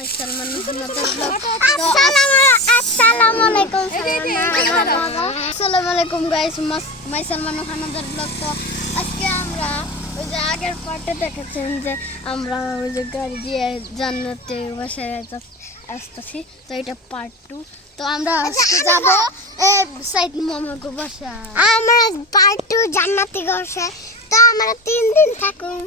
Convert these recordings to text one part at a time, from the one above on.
আসসালামু গাইস, মাই সালমান হানাদার ব্লগ। তো আজকে আমরা ওই যে আগের পার্টে দেখেছেন যে আমরা ওই যে গাড়ি দিয়ে জান্নাতে বাসায় আসতেছি। তো এটা পার্ট 2। তো আমরা আজকে যাব সাইদ মামাকে বাসা। আমরা পার্ট 2 জান্নাতি ঘরে। তো আমরা 3 দিন থাকুন।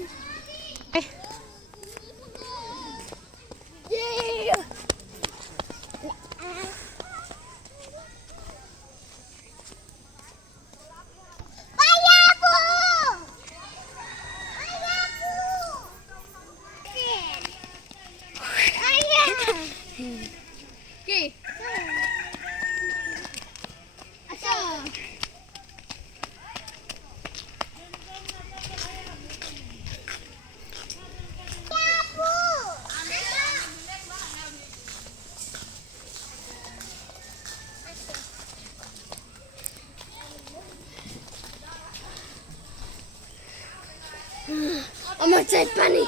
আমার চাই পানি।